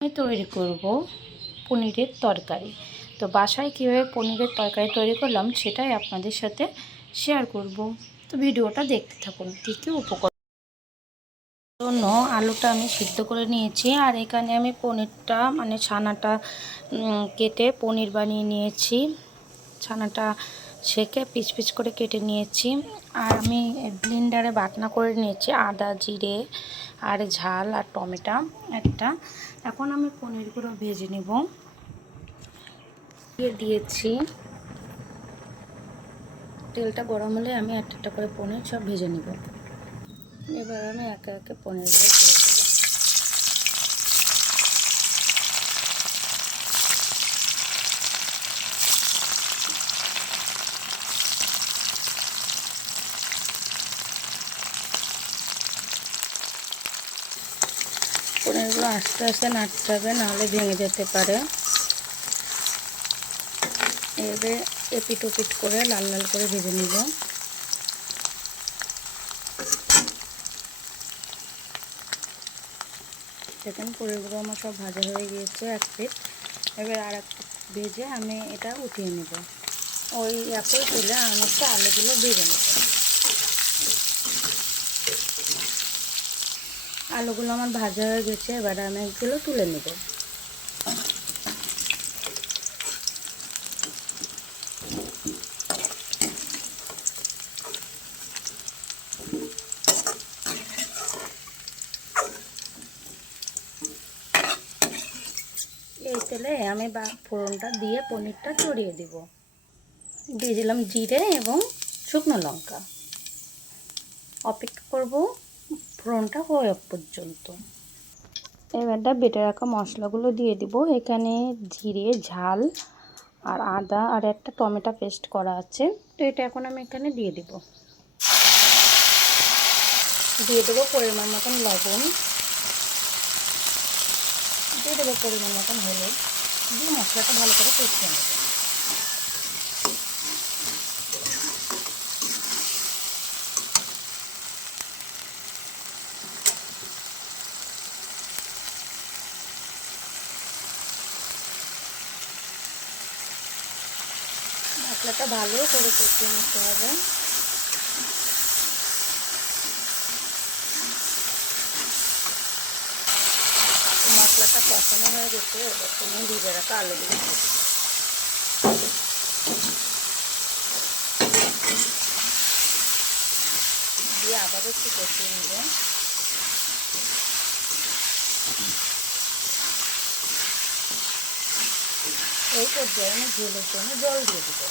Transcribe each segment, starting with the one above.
আমি তৈরি করব পনিরের তরকারি। তো বাসায় কীভাবে পনিরের তরকারি তৈরি করলাম সেটাই আপনাদের সাথে শেয়ার করব। তো ভিডিওটা দেখতে থাকুন। কী কী উপকরণ জন্য আলুটা আমি সিদ্ধ করে নিয়েছি, আর এখানে আমি পনিরটা ছানাটা কেটে পনির বানিয়ে নিয়েছি। ছানাটা সেকে পিচ পিচ করে কেটে নিয়েছি, আর আমি ব্লেন্ডারে বাটনা করে নিয়েছি আদা, জিরে আর ঝাল আর টমেটো একটা। এখন আমি পনিরগুলো ভেজে নেব। দিয়েছি, তেলটা গরম হলে আমি একটা একটা করে পনির সব ভেজে নেব। এবার আমি একে একে পনিরগুলো ছেড়ে দেবো। পনিরগুলো আস্তে আস্তে নাড়তে হবে, নাহলে ভেঙে যেতে পারে। এবারে এপিট ওপিট করে লাল লাল করে ভেজে নিব। দেখেন পনিরগুলো আমার সব ভাজা হয়ে গিয়েছে এক পিট। এবার আর এক ভেজে আমি এটা উঠিয়ে নেব। ওই একই তেলে আমি একটু আলুগুলো ভেজে নেব। আলুগুলো আমার ভাজা হয়ে গেছে, এবার আমি এগুলো তুলে নেব। এই তেলে আমি ফোড়নটা দিয়ে পনিরটা চড়িয়ে দিব। দিয়ে দিলাম জিরে এবং শুকনো লঙ্কা। অপেক্ষা করব ফোড়নটা হওয়া পর্যন্ত। এবারটা বেটে রাখা মশলাগুলো দিয়ে দিব। এখানে জিরে, ঝাল আর আদা আর একটা টমেটো পেস্ট করা আছে। তো এটা এখন আমি এখানে দিয়ে দেব। দিয়ে দেবো পরিমাণ মতন লবণ, দিয়ে দেবো পরিমাণ মতন হলুদ, দিয়ে মশলাটা ভালো করে কষিয়ে নেব। মশলাটা ভালো করে কষিয়ে নিতে হবে। মশলাটা কষানো হয়ে গেছে, এবার তুমি ভিজে রাখা আলুগুলো দিয়ে আবার একটু কষিয়ে নেব। এই পর্যায়ে আমি ঝোলের জন্য জল দিয়ে দেবো।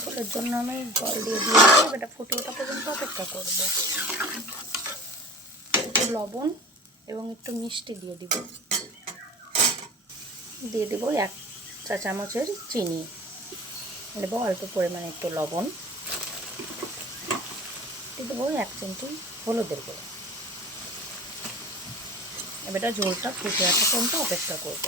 ঝোলের জন্য আমি জল দিয়ে দিয়েছি, এটা ফুটে ওঠা পর্যন্ত অপেক্ষা করব। একটু লবণ এবং একটু মিষ্টি দিয়ে দিব। দিয়ে দেবো 1 চা চামচের চিনি, দেবো অল্প পরিমাণে একটু লবণ, দিয়ে দেবো 1 চিমটি হলুদের গুঁড়ো। এবার ঝোলটা ফুটে আসা পর্যন্ত অপেক্ষা করব।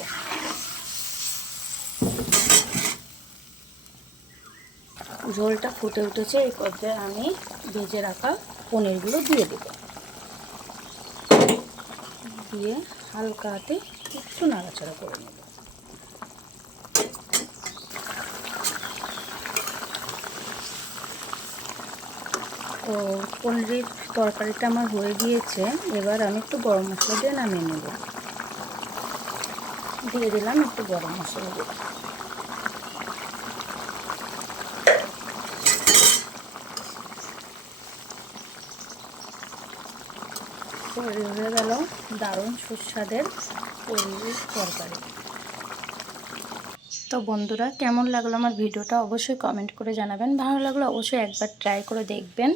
ঝোলটা ফুটে উঠেছে, এই পর্যায়ে আমি ভেজে রাখা পনিরগুলো দিয়ে দেব। দিয়ে হালকা হাতে একটু নাড়াচাড়া করে নেব। তো পনিরের তরকারিটা আমার হয়ে গিয়েছে। এবার আমি একটু গরম মশলা দিয়ে নামিয়ে নেব। দিয়ে দিলাম একটু গরম মশলা দিয়ে। তৈরি হয়ে গেল দারুণ সুস্বাদের পনিরের তরকারি। তো বন্ধুরা, কেমন লাগলো আমার ভিডিওটা অবশ্যই কমেন্ট করে জানাবেন। ভালো লাগলো অবশ্যই একবার ট্রাই করে দেখবেন।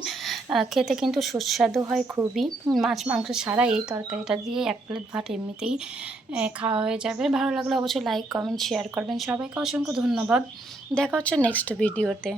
খেতে কিন্তু সুস্বাদু হয় খুবই। মাছ মাংস ছাড়া এই তরকারিটা দিয়ে 1 প্লেট ভাত এমনিতেই খাওয়া হয়ে যাবে। ভালো লাগলে অবশ্যই লাইক, কমেন্ট, শেয়ার করবেন। সবাইকে অসংখ্য ধন্যবাদ। দেখা হচ্ছে নেক্সট ভিডিওতে।